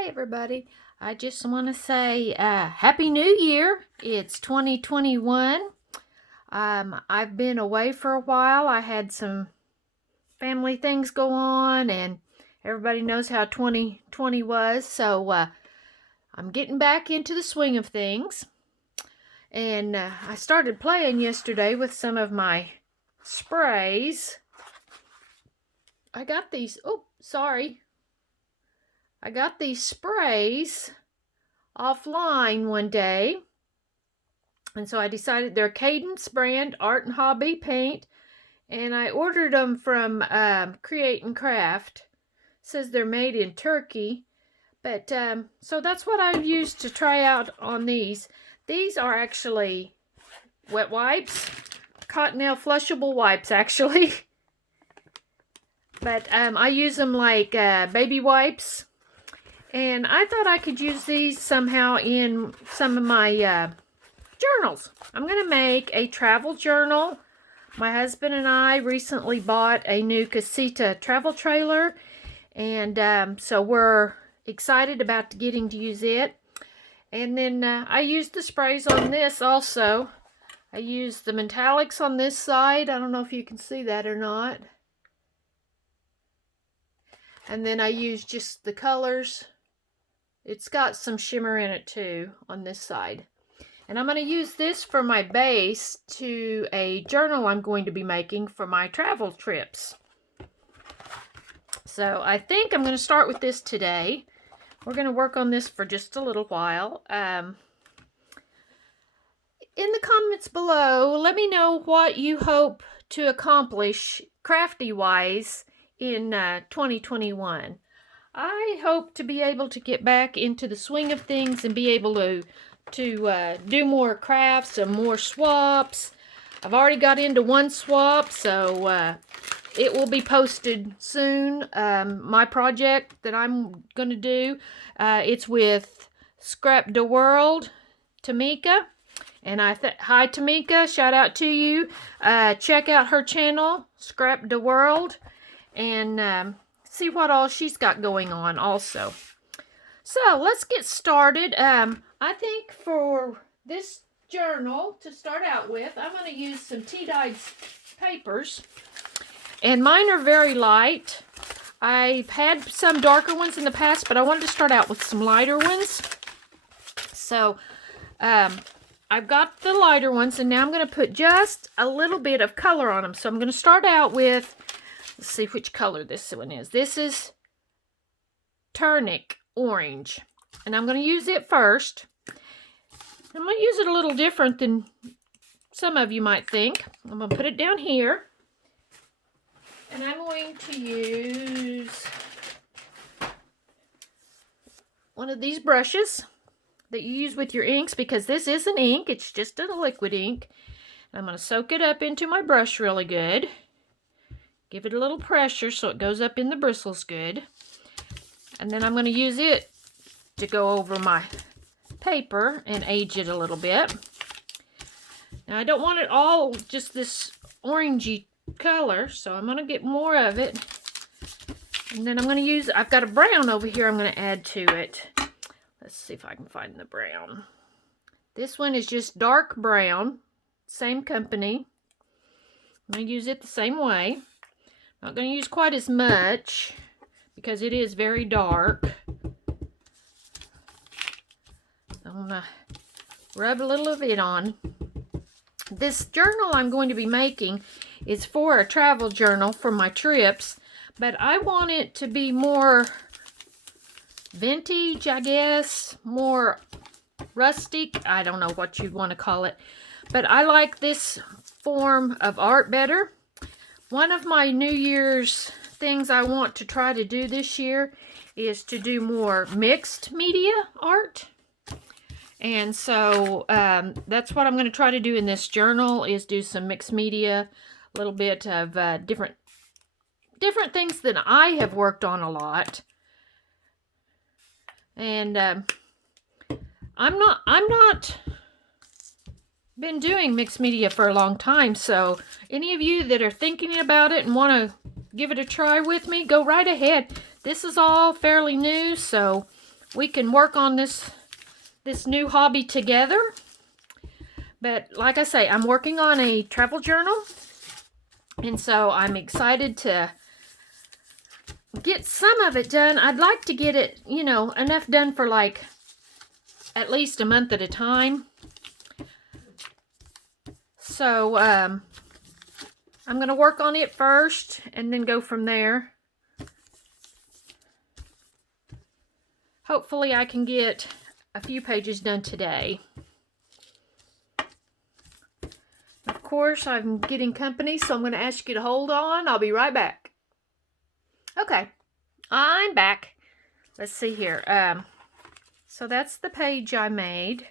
Hi, everybody. I just want to say Happy New Year. It's 2021. I've been away for a while. I had some family things go on, and everybody knows how 2020 was. So I'm getting back into the swing of things. And I started playing yesterday with some of my sprays. I got these. Oh, sorry. I got these sprays offline one day, and so I decided they're Cadence brand Art and Hobby paint, and I ordered them from Create and Craft. It says they're made in Turkey, but so that's what I've used to try out on these. These are actually wet wipes, Cottonelle flushable wipes actually. But I use them like baby wipes. And I thought I could use these somehow in some of my journals. I'm going to make a travel journal. My husband and I recently bought a new Casita travel trailer. And so we're excited about getting to use it. And then I used the sprays on this also. I used the metallics on this side. I don't know if you can see that or not. And then I used just the colors. It's got some shimmer in it too on this side. And I'm going to use this for my base to a journal I'm going to be making for my travel trips. So I think I'm going to start with this today. We're going to work on this for just a little while. In the comments below, let me know what you hope to accomplish crafty-wise in 2021. I hope to be able to get back into the swing of things and be able to do more crafts and more swaps. I've already got into one swap, so it will be posted soon. My project that I'm going to do, it's with Scrap the World, Tamika. And hi Tamika, shout out to you. Check out her channel, Scrap the World, and see what all she's got going on also. So let's get started. I think for this journal to start out with, I'm going to use some tea-dyed papers, and mine are very light. I've had some darker ones in the past, but I wanted to start out with some lighter ones. So I've got the lighter ones, and now I'm going to put just a little bit of color on them. So I'm going to start out with, let's see which color this one is. This is Tunic Orange. And I'm going to use it first. I'm going to use it a little different than some of you might think. I'm going to put it down here. And I'm going to use one of these brushes that you use with your inks, because this isn't ink. It's just a liquid ink. And I'm going to soak it up into my brush really good. Give it a little pressure so it goes up in the bristles good. And then I'm going to use it to go over my paper and age it a little bit. Now I don't want it all just this orangey color, so I'm going to get more of it. And then I'm going to use, I've got a brown over here I'm going to add to it. Let's see if I can find the brown. This one is just dark brown, same company. I'm going to use it the same way. Not going to use quite as much because it is very dark. I'm going to rub a little of it on. This journal I'm going to be making is for a travel journal for my trips, but I want it to be more vintage, I guess, more rustic. I don't know what you'd want to call it, but I like this form of art better. One of my New Year's things I want to try to do this year is to do more mixed media art. And so that's what I'm going to try to do in this journal, is do some mixed media, a little bit of different things that I have worked on a lot. And I'm not been doing mixed media for a long time, so any of you that are thinking about it and want to give it a try with me, go right ahead. This is all fairly new, so we can work on this new hobby together. But like I say, I'm working on a travel journal, and so I'm excited to get some of it done. I'd like to get it, you know, enough done for like at least a month at a time. So I'm going to work on it first and then go from there. Hopefully I can get a few pages done today. Of course, I'm getting company, so I'm going to ask you to hold on. I'll be right back. Okay, I'm back. Let's see here. So that's the page I made.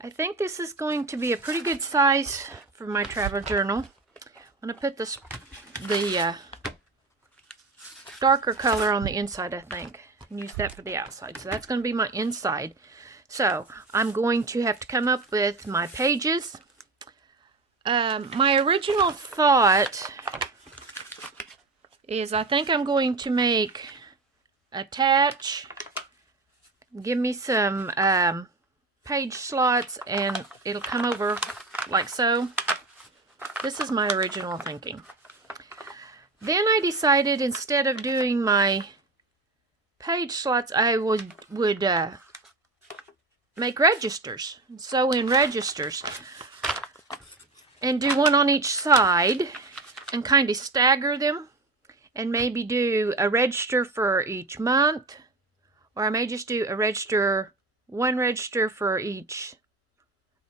I think this is going to be a pretty good size for my travel journal. I'm going to put the darker color on the inside, I think, and use that for the outside. So that's going to be my inside. So I'm going to have to come up with my pages. My original thought is I think I'm going to attach, give me some page slots, and it'll come over like so. This is my original thinking. Then I decided instead of doing my page slots, I would make registers. Sew in registers and do one on each side and kind of stagger them, and maybe do a register for each month, or I may just do one register for each,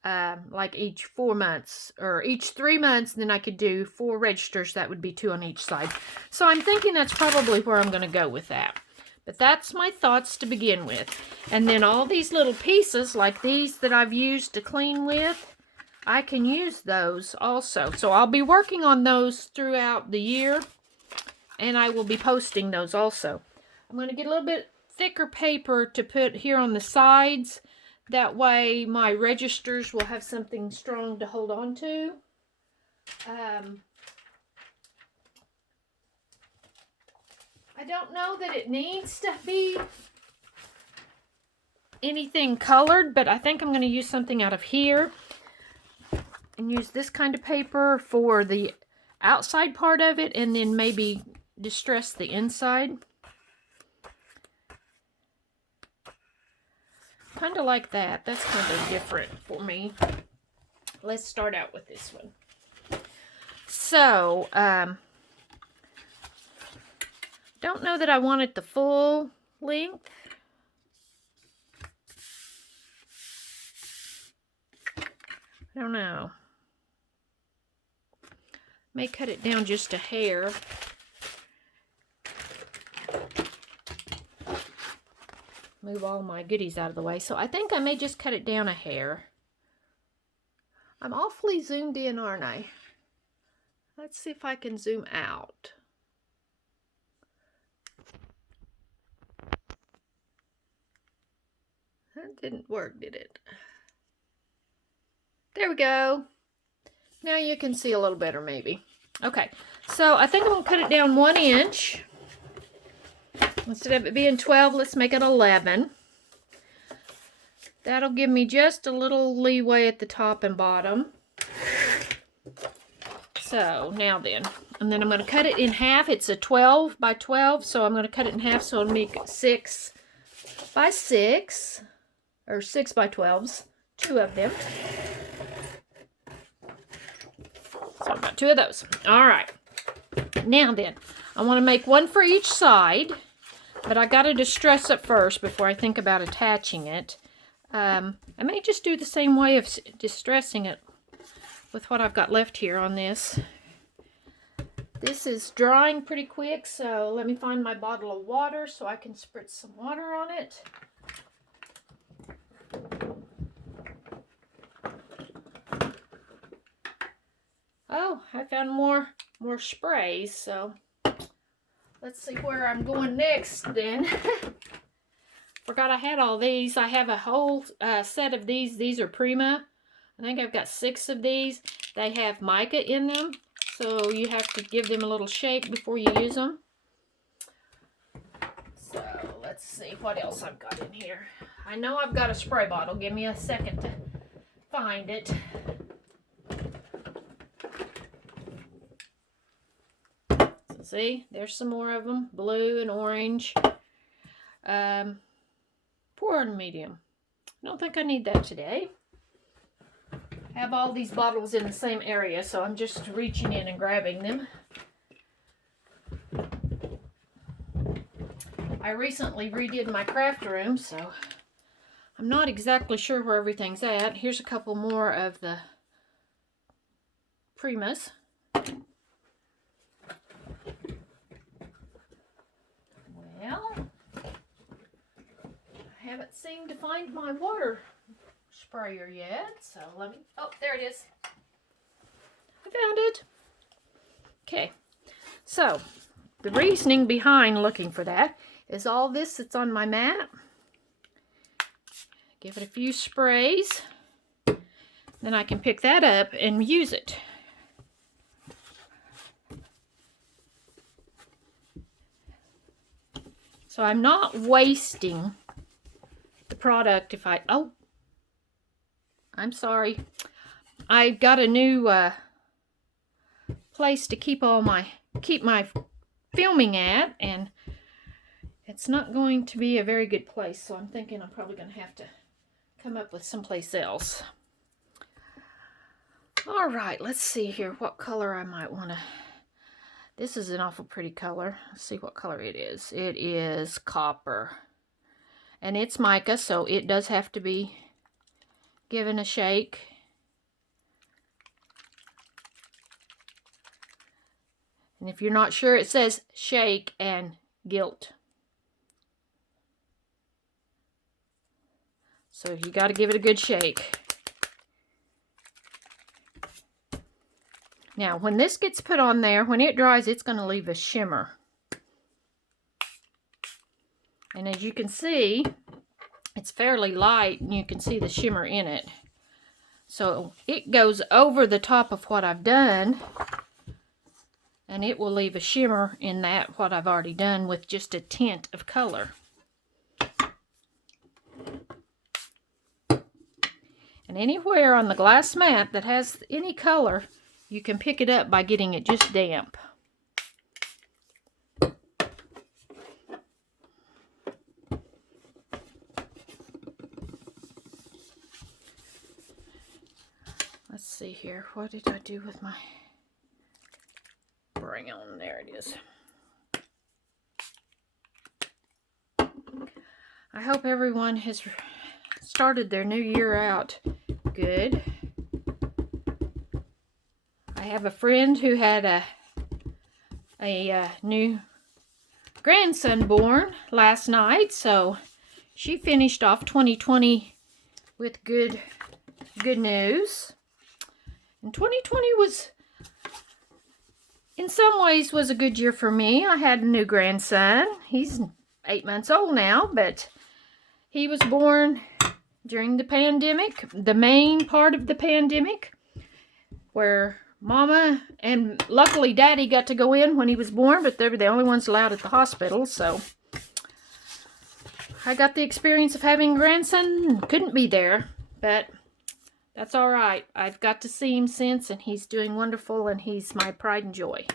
like each 4 months, or each 3 months, and then I could do 4 registers. That would be 2 on each side. So I'm thinking that's probably where I'm going to go with that. But that's my thoughts to begin with. And then all these little pieces, like these that I've used to clean with, I can use those also. So I'll be working on those throughout the year, and I will be posting those also. I'm going to get a little bit thicker paper to put here on the sides. That way my registers will have something strong to hold on to. I don't know that it needs to be anything colored, but I think I'm going to use something out of here and use this kind of paper for the outside part of it, and then maybe distress the inside. Kind of like that. That's kind of different for me. Let's start out with this one. So, don't know that I want it the full length. I don't know. May cut it down just a hair. Move all my goodies out of the way. So I think I may just cut it down a hair. I'm awfully zoomed in, aren't I? Let's see if I can zoom out. That didn't work, did it? There we go. Now you can see a little better, maybe. Okay, so I think I'm going to cut it down 1 inch. Instead of it being 12, let's make it 11. That'll give me just a little leeway at the top and bottom. So, now then. And then I'm going to cut it in half. It's a 12 by 12, so I'm going to cut it in half so it'll make 6 by 6. Or 6 by 12s. 2 of them. So I've got 2 of those. Alright. Now then, I want to make one for each side. But I got to distress it first before I think about attaching it. I may just do the same way of distressing it with what I've got left here on this. This is drying pretty quick, so let me find my bottle of water so I can spritz some water on it. Oh, I found more sprays, so let's see where I'm going next then. Forgot I had all these. I have a whole set of these. These are Prima. I think I've got 6 of these. They have mica in them, so you have to give them a little shake before you use them. So let's see what else I've got in here. I know I've got a spray bottle. Give me a second to find it. So see, there's some more of them, blue and orange. Pour and medium. I don't think I need that today. I have all these bottles in the same area, so I'm just reaching in and grabbing them. I recently redid my craft room, so I'm not exactly sure where everything's at. Here's a couple more of the Primas. Well, I haven't seemed to find my water sprayer yet, so let me, oh, there it is. I found it. Okay, so the reasoning behind looking for that is all this that's on my mat. Give it a few sprays, then I can pick that up and use it. So I'm not wasting the product if I, oh, I'm sorry. I got a new place to keep my filming at, and it's not going to be a very good place, so I'm thinking I'm probably going to have to come up with someplace else. All right, let's see here what color I might want to. This is an awful pretty color. Let's see what color it is. It is copper, and it's mica, so it does have to be given a shake. And if you're not sure, it says shake and gilt. So you got to give it a good shake. Now, when this gets put on there, when it dries, it's going to leave a shimmer. And as you can see, it's fairly light, and you can see the shimmer in it. So it goes over the top of what I've done, and it will leave a shimmer in that, what I've already done, with just a tint of color. And anywhere on the glass mat that has any color, you can pick it up by getting it just damp. Let's see here. What did I do with my brown? There it is. I hope everyone has started their new year out good. I have a friend who had a new grandson born last night, so she finished off 2020 with good news. And 2020 was, in some ways, was a good year for me. I had a new grandson. He's 8 months old now, but he was born during the pandemic, the main part of the pandemic, where Mama and luckily Daddy got to go in when he was born, but they were the only ones allowed at the hospital, so I got the experience of having a grandson. Couldn't be there, but that's all right. I've got to see him since, and he's doing wonderful, and he's my pride and joy.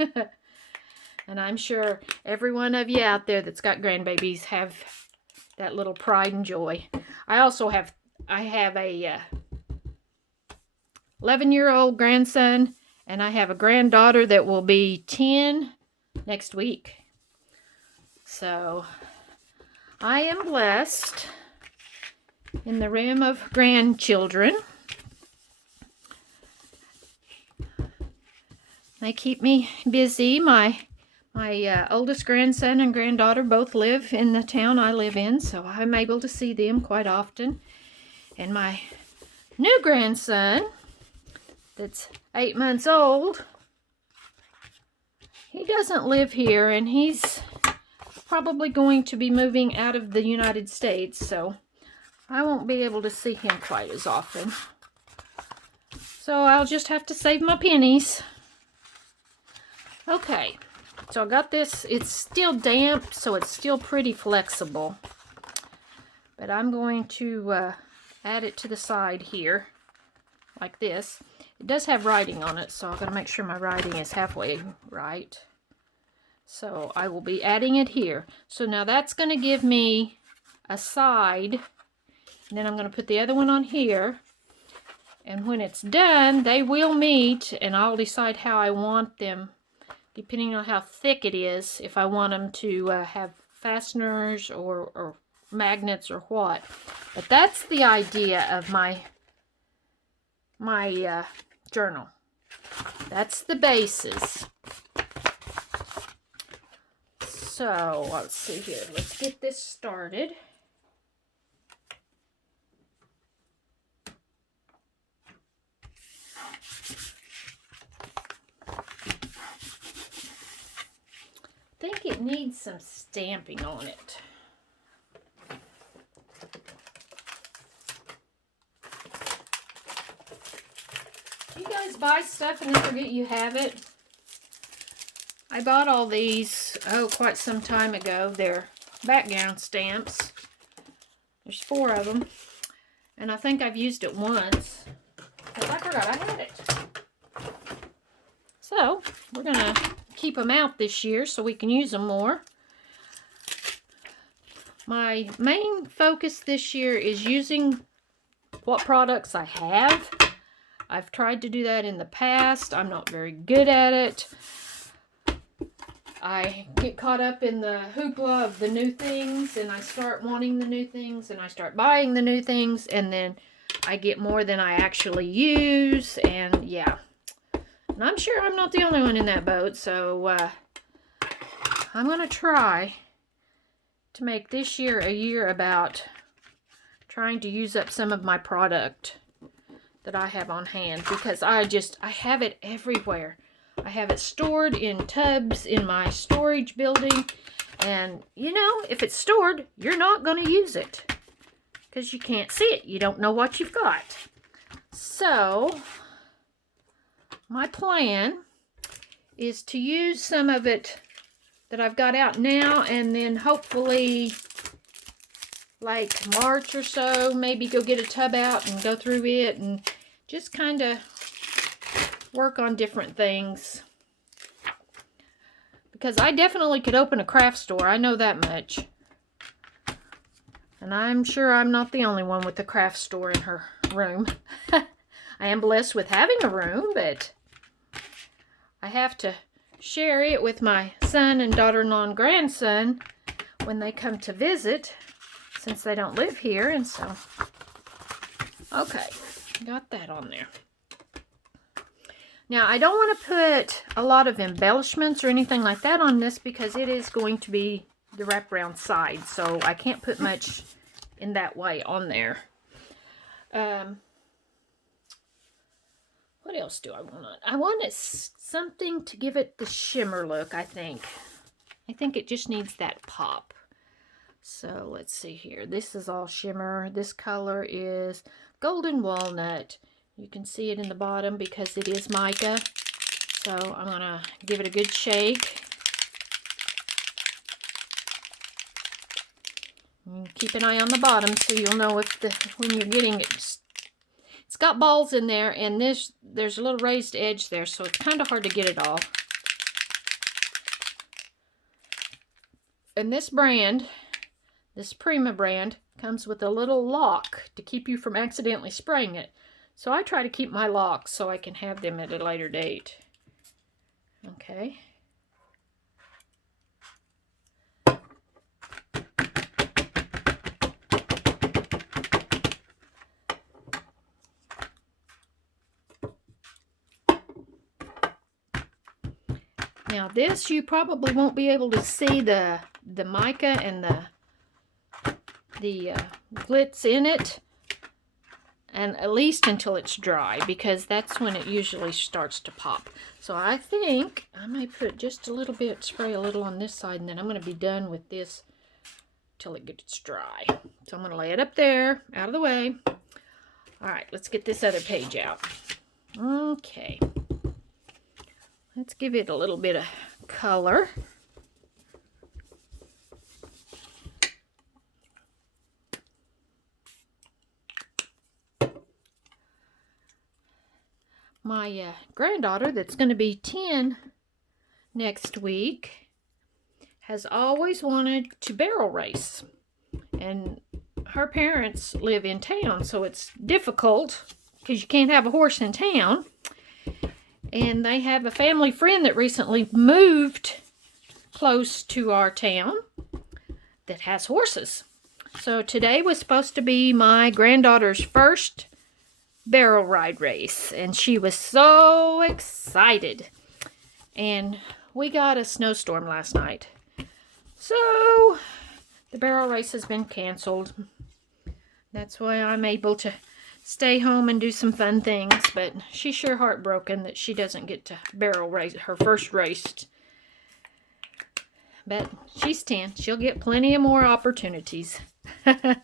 And I'm sure every one of you out there that's got grandbabies have that little pride and joy. I have a 11-year-old grandson, and I have a granddaughter that will be 10 next week. So I am blessed in the realm of grandchildren. They keep me busy. My oldest grandson and granddaughter both live in the town I live in, so I'm able to see them quite often. And my new grandson, that's 8 months old, he doesn't live here, and he's probably going to be moving out of the United States, so I won't be able to see him quite as often. So I'll just have to save my pennies. Okay, So I got this, it's still damp, so it's still pretty flexible. But I'm going to add it to the side here, like this. It does have writing on it, so I'm going to make sure my writing is halfway right. So I will be adding it here. So now that's going to give me a side. And then I'm going to put the other one on here. And when it's done, they will meet, and I'll decide how I want them, depending on how thick it is, if I want them to have fasteners or magnets or what. But that's the idea of my journal. That's the basis. So let's see here. Let's get this started. I think it needs some stamping on it. Do you guys buy stuff and then forget you have it? I bought all these, quite some time ago. They're background stamps. There's 4 of them. And I think I've used it once, because I forgot I had it. So, we're going to keep them out this year so we can use them more. My main focus this year is using what products I have. I've tried to do that in the past. I'm not very good at it. I get caught up in the hoopla of the new things, and I start wanting the new things, and I start buying the new things, and then I get more than I actually use, and yeah. And I'm sure I'm not the only one in that boat, so I'm going to try to make this year a year about trying to use up some of my product that I have on hand, because I have it everywhere. I have it stored in tubs in my storage building, and you know, if it's stored, you're not going to use it because you can't see it. You don't know what you've got. So my plan is to use some of it that I've got out now, and then hopefully like March or so, maybe go get a tub out and go through it and just kind of work on different things. Because I definitely could open a craft store, I know that much. And I'm sure I'm not the only one with a craft store in her room. I am blessed with having a room, but I have to share it with my son and daughter-in-law and grandson when they come to visit, since they don't live here. And so, okay, got that on there. Now, I don't want to put a lot of embellishments or anything like that on this, because it is going to be the wraparound side, so I can't put much in that way on there. What else do I want on? I want something to give it the shimmer look, I think. I think it just needs that pop. So, let's see here. This is all shimmer. This color is golden walnut. You can see it in the bottom because it is mica. So I'm going to give it a good shake. And keep an eye on the bottom so you'll know if when you're getting it. It's got balls in there, and there's a little raised edge there, so it's kind of hard to get it all. And this brand, this Prima brand, comes with a little lock to keep you from accidentally spraying it. So I try to keep my locks so I can have them at a later date. Okay. Now this, you probably won't be able to see the mica and the glitz in it. And at least until it's dry, because that's when it usually starts to pop. So I think I may put just a little bit, spray a little on this side, and then I'm going to be done with this till it gets dry. So I'm going to lay it up there, out of the way. All right, let's get this other page out. Okay. Let's give it a little bit of color. My granddaughter, that's going to be 10 next week, has always wanted to barrel race. And her parents live in town, so it's difficult because you can't have a horse in town. And they have a family friend that recently moved close to our town that has horses. So today was supposed to be my granddaughter's first barrel ride race, and she was so excited. And we got a snowstorm last night, so the barrel race has been canceled. That's why I'm able to stay home and do some fun things, but she's sure heartbroken that she doesn't get to barrel race her first race. But she's 10. She'll get plenty of more opportunities. It's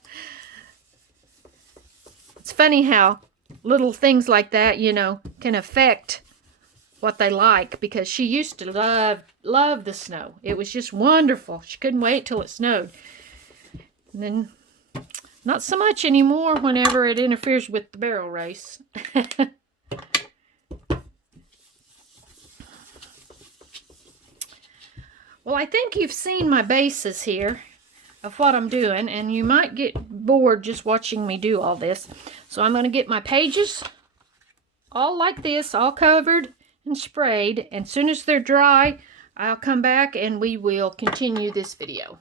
funny how little things like that, you know, can affect what they like, because she used to love the snow. It was just wonderful. She couldn't wait till it snowed. And then not so much anymore whenever it interferes with the barrel race. Well, I think you've seen my bases here of what I'm doing, and you might get bored just watching me do all this. So I'm going to get my pages all like this, all covered and sprayed, and as soon as they're dry, I'll come back and we will continue this video.